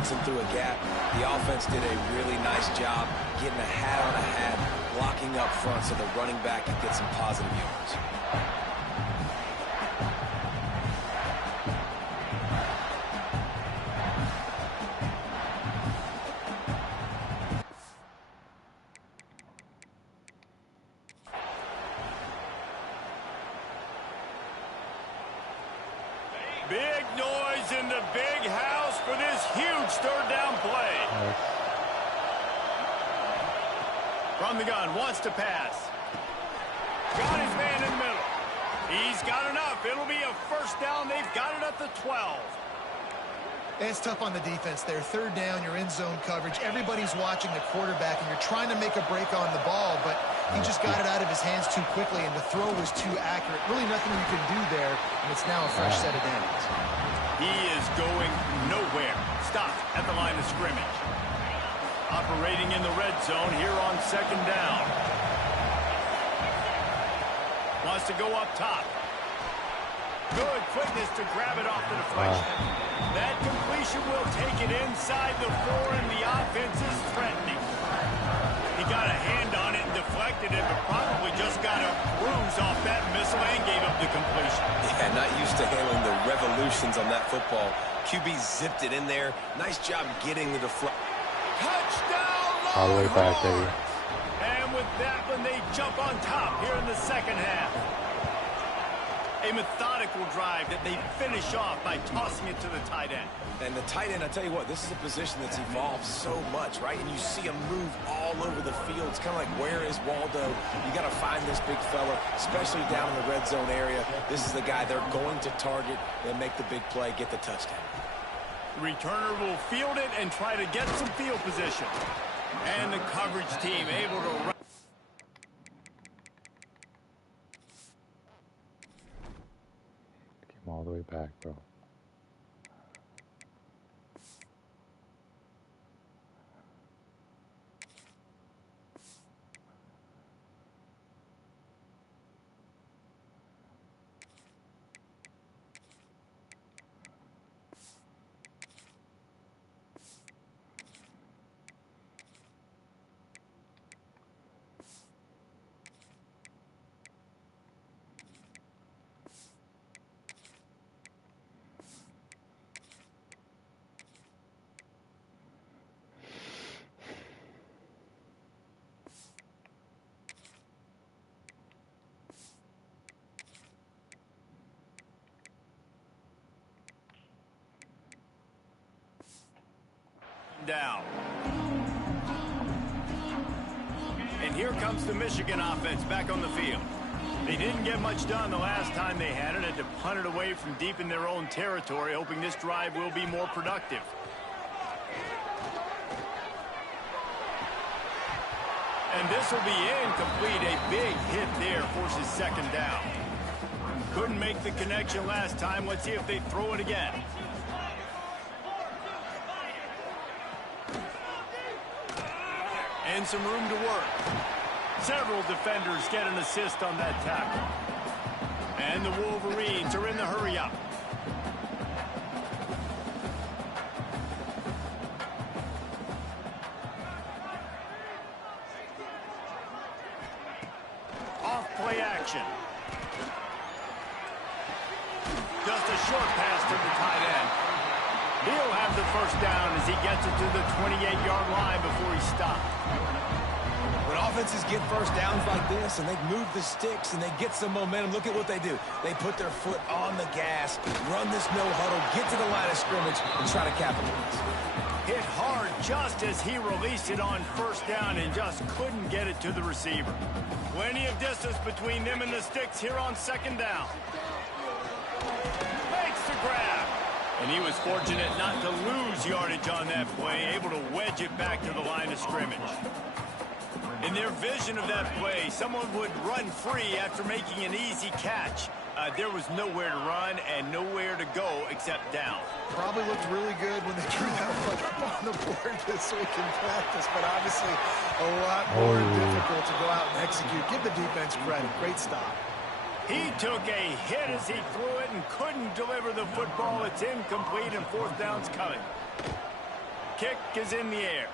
blitzing through a gap. The offense did a really nice job getting a hat on a hat, blocking up front so the running back can get some positive yards. Big noise in the big house for this huge third down play. From the gun, wants to pass. Got his man in the middle. He's got enough. It'll be a first down. They've got it at the 12. It's tough on the defense there. Third down, you're in zone coverage. Everybody's watching the quarterback, and you're trying to make a break on the ball, but he just got it out of his hands too quickly, and the throw was too accurate. Really nothing you can do there, and it's now a fresh set of downs. He is going nowhere. Stopped at the line of scrimmage. Operating in the red zone here on second down. Wants to go up top. Good quickness to grab it off the deflection. That completion will take it inside the 4, and the offense is threatening. He got a hand on it and deflected it, but probably just got a bruise off that missile and gave up the completion. Yeah, not used to handling the revolutions on that football. QB zipped it in there. Nice job getting the deflection. Touchdown, all the way back there. And with that one, they jump on top here in the second half. A methodical drive that they finish off by tossing it to the tight end. And the tight end, I tell you what, this is a position that's evolved so much, right? And you see him move all over the field. It's kind of like, where is Waldo? You got to find this big fella, especially down in the red zone area. This is the guy they're going to target and make the big play, get the touchdown. The returner will field it and try to get some field position. And the coverage team able to run. All the way back, bro. Down. And here comes the Michigan offense back on the field. They didn't get much done the last time they had it. Had to punt it away from deep in their own territory, hoping this drive will be more productive. And this will be incomplete. A big hit there forces second down. Couldn't make the connection last time. Let's see if they throw it again. And some room to work. Several defenders get an assist on that tackle. And the Wolverines are in the hurry-up. Off play action. Just a short pass to the tight end. He'll have the first down as he gets it to the 28-yard line before he stopped. When offenses get first downs like this and they move the sticks and they get some momentum, look at what they do. They put their foot on the gas, run this no huddle, get to the line of scrimmage, and try to capitalize. Hit hard just as he released it on first down and just couldn't get it to the receiver. Plenty of distance between them and the sticks here on second down. Makes the grab. And he was fortunate not to lose yardage on that play, able to wedge it back to the line of scrimmage. In their vision of that play, someone would run free after making an easy catch. There was nowhere to run and nowhere to go except down. Probably looked really good when they drew that one up on the board this week in practice, but obviously a lot more difficult to go out and execute. Give the defense credit. Great stop. He took a hit as he threw it and couldn't deliver the football. It's incomplete and fourth down's coming. kick is in the air.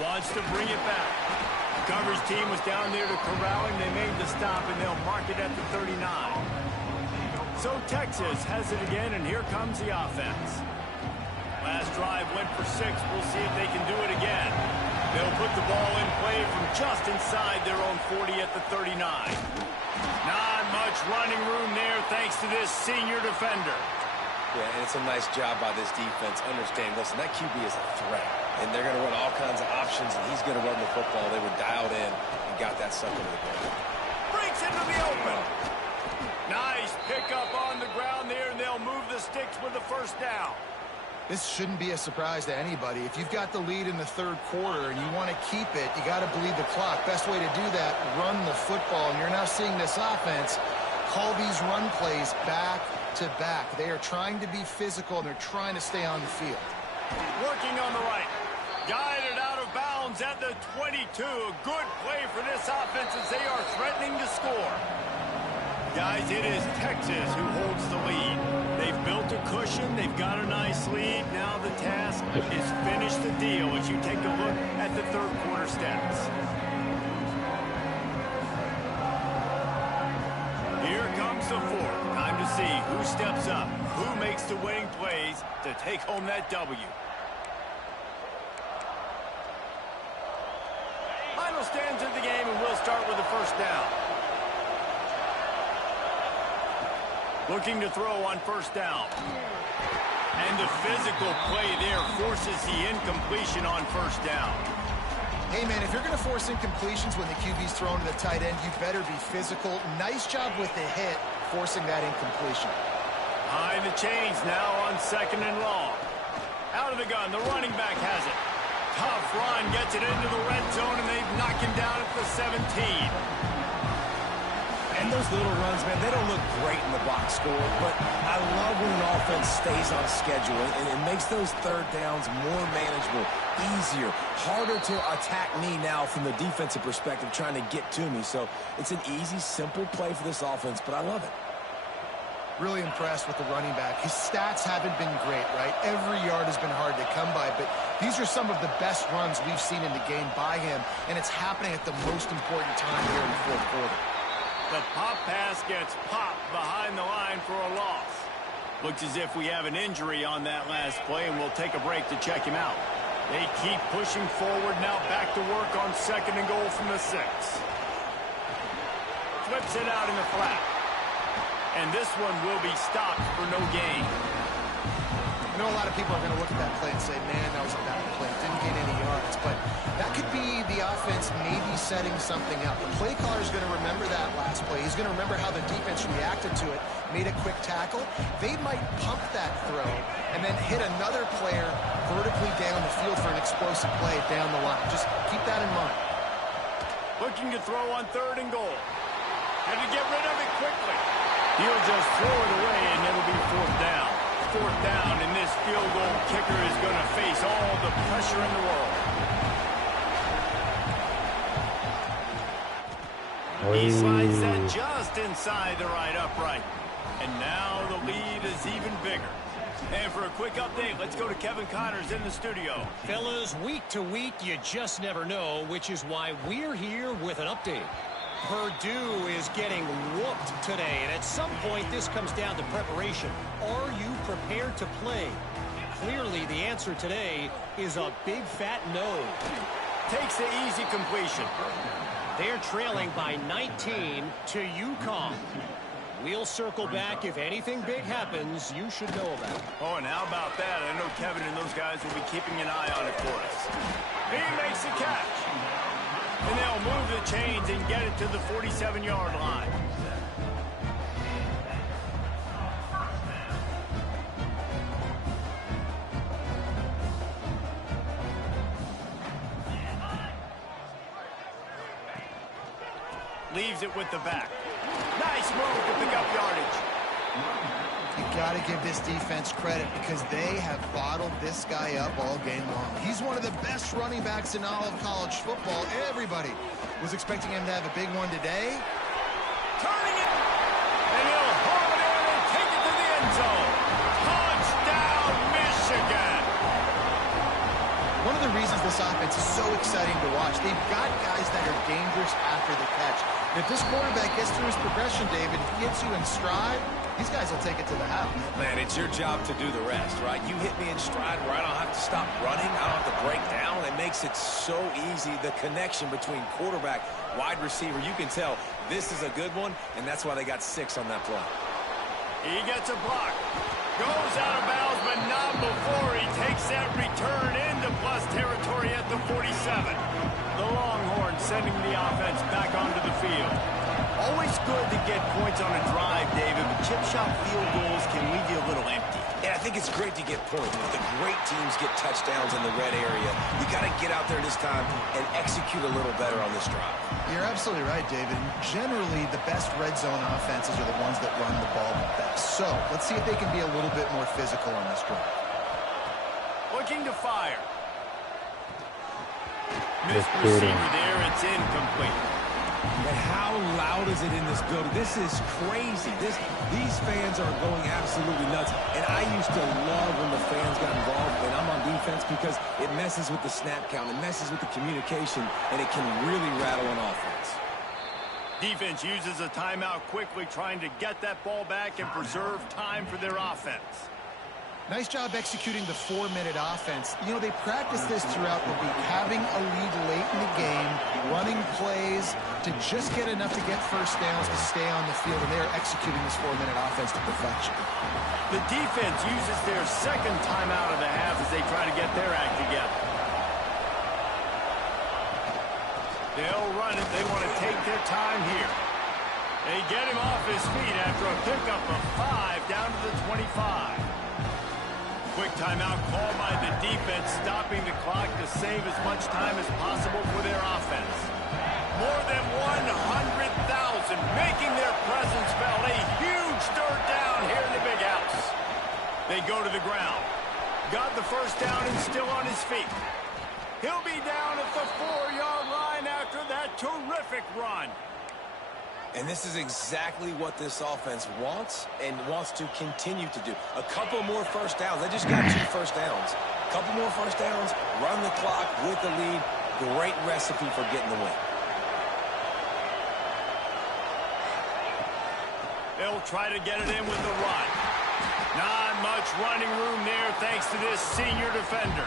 Wants to bring it back. The coverage team was down there to corral him. They made the stop, and they'll mark it at the 39. So Texas has it again, and here comes the offense. Last drive went for 6. We'll see if they can do it again. They'll put the ball in play from just inside their own 40 at the 39. Not much running room there thanks to this senior defender. Yeah, and it's a nice job by this defense. Understand, listen, that QB is a threat, and they're going to run all kinds of options, and he's going to run the football. They were dialed in and got that sucker to the ground. Breaks into the open. Nice pickup on the ground there, and they'll move the sticks with the first down. This shouldn't be a surprise to anybody. If you've got the lead in the third quarter and you want to keep it, you got to bleed the clock. Best way to do that, run the football. And you're now seeing this offense call these run plays back to back. They are trying to be physical, and they're trying to stay on the field. Working on the right. Guided out of bounds at the 22. A good play for this offense as they are threatening to score. Guys, it is Texas who holds the lead. They've built a cushion. They've got a nice lead. Now the task is finish the deal as you take a look at the third quarter stats. Here comes the fourth. Time to see who steps up, who makes the winning plays to take home that W. Final stands of the game, and we'll start with the first down. Looking to throw on first down. And the physical play there forces the incompletion on first down. Hey, man, if you're going to force incompletions when the QB's thrown to the tight end, you better be physical. Nice job with the hit, forcing that incompletion. High the chains now on second and long. Out of the gun, the running back has it. Tough run, gets it into the red zone, and they knock him down at the 17. And those little runs, man, they don't look great in the box score, but I love when an offense stays on schedule, and it makes those third downs more manageable, easier, harder to attack me now from the defensive perspective trying to get to me. So it's an easy, simple play for this offense, but I love it. Really impressed with the running back. His stats haven't been great, right? Every yard has been hard to come by, but these are some of the best runs we've seen in the game by him, and it's happening at the most important time here in the fourth quarter. The pop pass gets popped behind the line for a loss. Looks as if we have an injury on that last play, and we'll take a break to check him out. They keep pushing forward now, back to work on second and goal from the 6. Flips it out in the flat. And this one will be stopped for no gain. I know a lot of people are going to look at that play and say, man, that was a bad play. Didn't gain any yards. But that could be the offense maybe setting something up. The play caller is going to remember that last play. He's going to remember how the defense reacted to it, made a quick tackle. They might pump that throw and then hit another player vertically down the field for an explosive play down the line. Just keep that in mind. Looking to throw on third and goal. Had to get rid of it quickly. He'll just throw it away, and it'll be fourth down. Fourth down, and this field goal kicker is going to face all the pressure in the world. He slides that just inside the right upright. And now the lead is even bigger. And for a quick update, let's go to Kevin Connors in the studio. Fellas, week to week, you just never know, which is why we're here with an update. Purdue is getting whooped today, and at some point this comes down to preparation. Are you prepared to play? Clearly the answer today is a big fat no. Takes the easy completion. They're trailing by 19 to UConn. We'll circle back. If anything big happens, you should know about it. Oh, and how about that? I know Kevin and those guys will be keeping an eye on it for us. He makes the catch. And they'll move the chains and get it to the 47-yard line. Leaves it with the back. Nice move to pick up yardage. You got to give this defense credit because they have bottled this guy up all game long. He's one of the best running backs in all of college football. Everybody was expecting him to have a big one today. Turning it, and he'll haul it in and take it to the end zone. Touchdown, Michigan. this offense is so exciting to watch. They've got guys that are dangerous after the catch. And if this quarterback gets through his progression, David, if he gets you in stride, these guys will take it to the house. Man, it's your job to do the rest, right? You hit me in stride where I don't have to stop running. I don't have to break down. It makes it so easy. The connection between quarterback, wide receiver, you can tell this is a good one, and that's why they got 6 on that play. He gets a block. Goes out of bounds, but not before he takes that return into plus territory at the 47. The Longhorns sending the offense back onto the field. Always good to get points on a drive, David, but chip shot field goals can leave you a little empty. Yeah, I think it's great to get points, but the great teams get touchdowns in the red area. You got to get out there this time and execute a little better on this drive. You're absolutely right, David. Generally, the best red zone offenses are the ones that run the ball the best. So, let's see if they can be a little bit more physical on this drive. Looking to fire. Missed receiver there, it's incomplete. And how loud is it in this building? This is crazy. These fans are going absolutely nuts. And I used to love when the fans got involved when I'm on defense because it messes with the snap count, it messes with the communication, and it can really rattle an offense. Defense uses a timeout quickly, trying to get that ball back and preserve time for their offense. Nice job executing the 4-minute offense. You know, they practice this throughout the week, having a lead late in the game, running plays to just get enough to get first downs to stay on the field, and they're executing this 4-minute offense to perfection. The defense uses their second timeout of the half as they try to get their act together. They'll run it. They want to take their time here. They get him off his feet after a pickup of 5 down to the 25. Quick timeout called by the defense, stopping the clock to save as much time as possible for their offense. More than 100,000 making their presence felt. A huge third down here in the big house. They go to the ground. Got the first down and still on his feet. He'll be down at the 4-yard line after that terrific run. And this is exactly what this offense wants and wants to continue to do. A couple more first downs. They just got 2 first downs. A couple more first downs, run the clock with the lead. Great recipe for getting the win. They'll try to get it in with the run. Not much running room there thanks to this senior defender.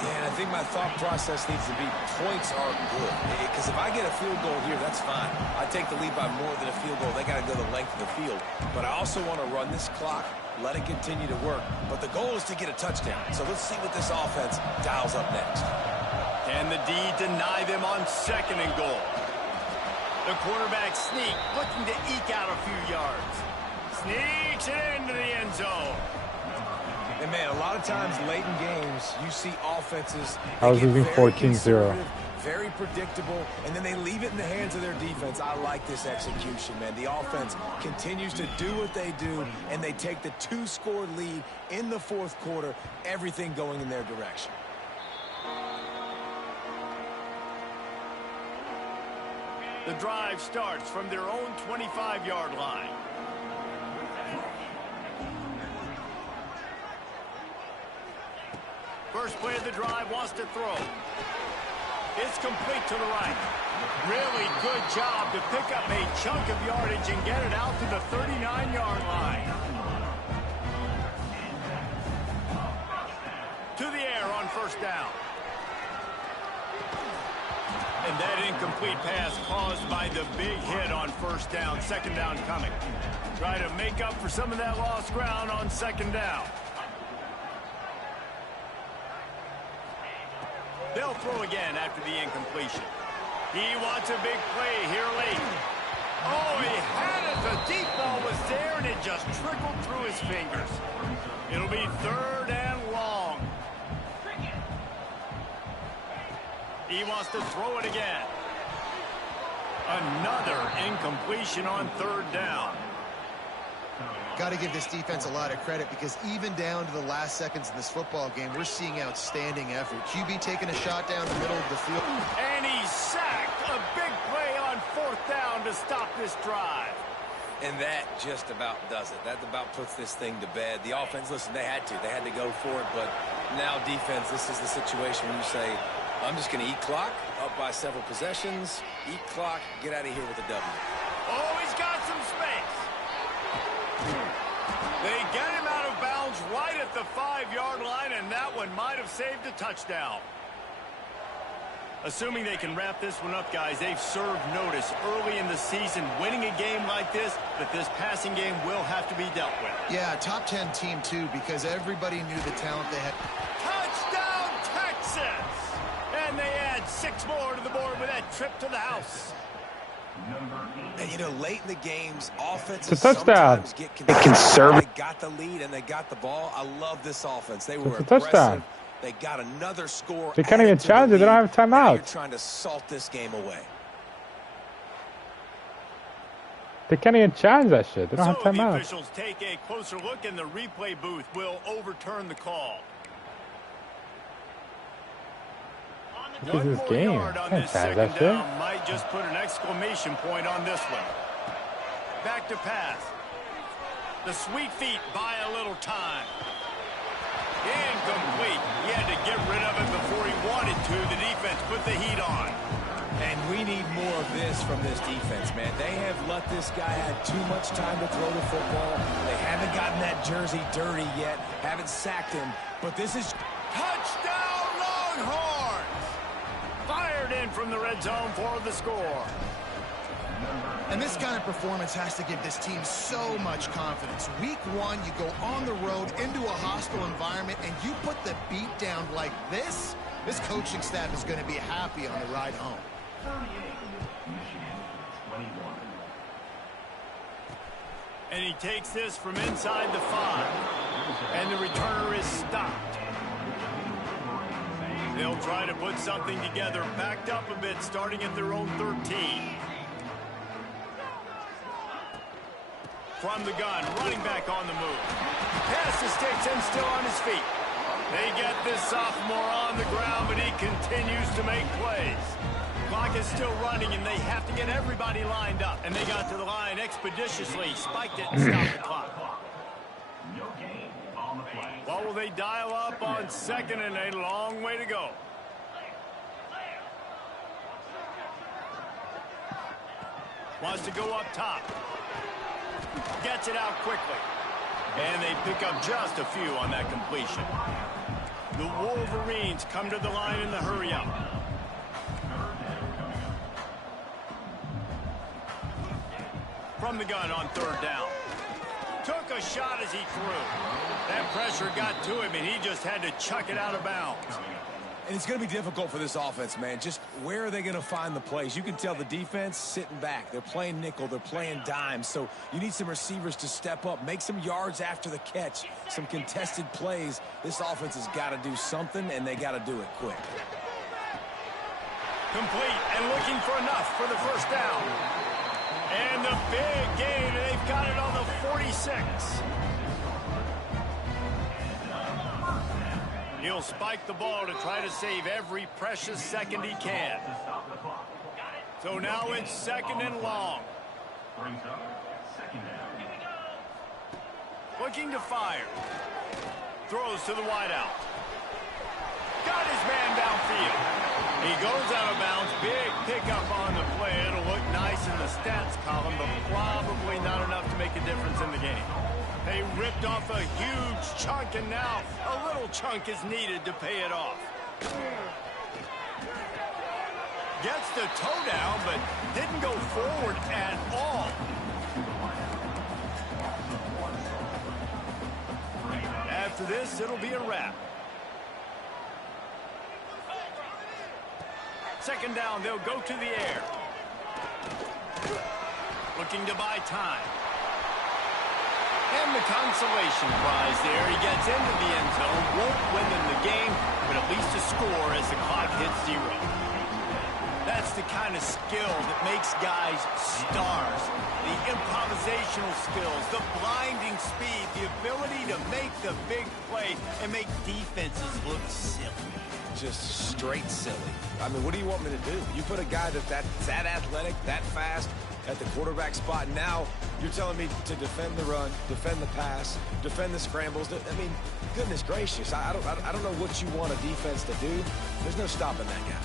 Yeah, and I think my thought process needs to be points are good. Because if I get a field goal here, that's fine. I take the lead by more than a field goal. They got to go the length of the field. But I also want to run this clock, let it continue to work. But the goal is to get a touchdown. So let's see what this offense dials up next. Can the D deny them on 2nd and goal? The quarterback sneak, looking to eke out a few yards. Sneaks it into the end zone. And, man, a lot of times late in games, you see offenses. I was leaving 14-0. Very predictable, and then they leave it in the hands of their defense. I like this execution, man. The offense continues to do what they do, and they take the 2-score lead in the 4th quarter, everything going in their direction. The drive starts from their own 25-yard line. First play of the drive, wants to throw. It's complete to the right. Really good job to pick up a chunk of yardage and get it out to the 39-yard line. To the air on first down. And that incomplete pass caused by the big hit on first down. 2nd down coming. Try to make up for some of that lost ground on 2nd down. They'll throw again after the incompletion. He wants a big play here late. Oh, he had it. The deep ball was there, and it just trickled through his fingers. It'll be 3rd and long. He wants to throw it again. Another incompletion on 3rd down. Got to give this defense a lot of credit because even down to the last seconds of this football game, we're seeing outstanding effort. QB taking a shot down the middle of the field. And he's sacked. A big play on 4th down to stop this drive. And that just about does it. That about puts this thing to bed. The offense, listen, they had to go for it, but now defense, this is the situation when you say, I'm just going to eat clock, up by several possessions, eat clock, get out of here with a W. Oh, he's got some space. They get him out of bounds right at the 5-yard line, and that one might have saved a touchdown. Assuming they can wrap this one up, guys, they've served notice early in the season, winning a game like this, that this passing game will have to be dealt with. Yeah, top 10 team, too, because everybody knew the talent they had. Touchdown, Texas! And they add 6 more to the board with that trip to the house. And, you know, late in the games, offenses it's a touchdown. sometimes get conservative. They got the lead and they got the ball. I love this offense. They were it's a touchdown. They got another score. They can't even challenge it. They don't have a timeout. You're trying to salt this game away. They can't even challenge that shit. They don't have timeout. The officials take a closer look, and the replay booth will overturn the call. This is this game. Can't challenge that shit. Might just put an exclamation point on this one. Back to pass. The sweet feet buy a little time. Incomplete. He had to get rid of it before he wanted to. The defense put the heat on. And we need more of this from this defense, man. They have let this guy have too much time to throw the football. They haven't gotten that jersey dirty yet. Haven't sacked him. But this is... Touchdown, Longhorns! Fired in from the red zone for the score. And this kind of performance has to give this team so much confidence. Week 1, you go on the road into a hostile environment, and you put the beat down like this coaching staff is going to be happy on the ride home. And he takes this from inside the 5. And the returner is stopped. They'll try to put something together, backed up a bit, starting at their own 13. From the gun, running back on the move. Pass to sticks and still on his feet. They get this sophomore on the ground, but he continues to make plays. Clock is still running, and they have to get everybody lined up. And they got to the line expeditiously, spiked it, and stopped the clock. What will they dial up on second, and a long way to go? Wants to go up top. Gets it out quickly. And they pick up just a few on that completion. The Wolverines come to the line in the hurry-up. From the gun on 3rd down. Took a shot as he threw. That pressure got to him, and he just had to chuck it out of bounds. And it's going to be difficult for this offense, man. Just where are they going to find the plays? You can tell the defense sitting back. They're playing nickel. They're playing dime. So you need some receivers to step up, make some yards after the catch, some contested plays. This offense has got to do something, and they got to do it quick. Complete and looking for enough for the 1st down. And the big gain, and they've got it on the 46. He'll spike the ball to try to save every precious second he can. So now it's 2nd and long. Looking to fire. Throws to the wideout. Got his man downfield. He goes out of bounds. Big pickup on the play. It'll look nice in the stats column, but probably not enough to make a difference in the game. They ripped off a huge chunk, and now a little chunk is needed to pay it off. Gets the toe down, but didn't go forward at all. After this, it'll be a wrap. 2nd down, they'll go to the air. Looking to buy time. And the consolation prize there. He gets into the end zone. Won't win them the game, but at least a score as the clock hits 0. That's the kind of skill that makes guys stars. The improvisational skills, the blinding speed, the ability to make the big play and make defenses look silly. Just straight silly. I mean, what do you want me to do? You put a guy that's that athletic, that fast at the quarterback spot. Now you're telling me to defend the run, defend the pass, defend the scrambles. I mean, goodness gracious. I don't know what you want a defense to do. There's no stopping that guy.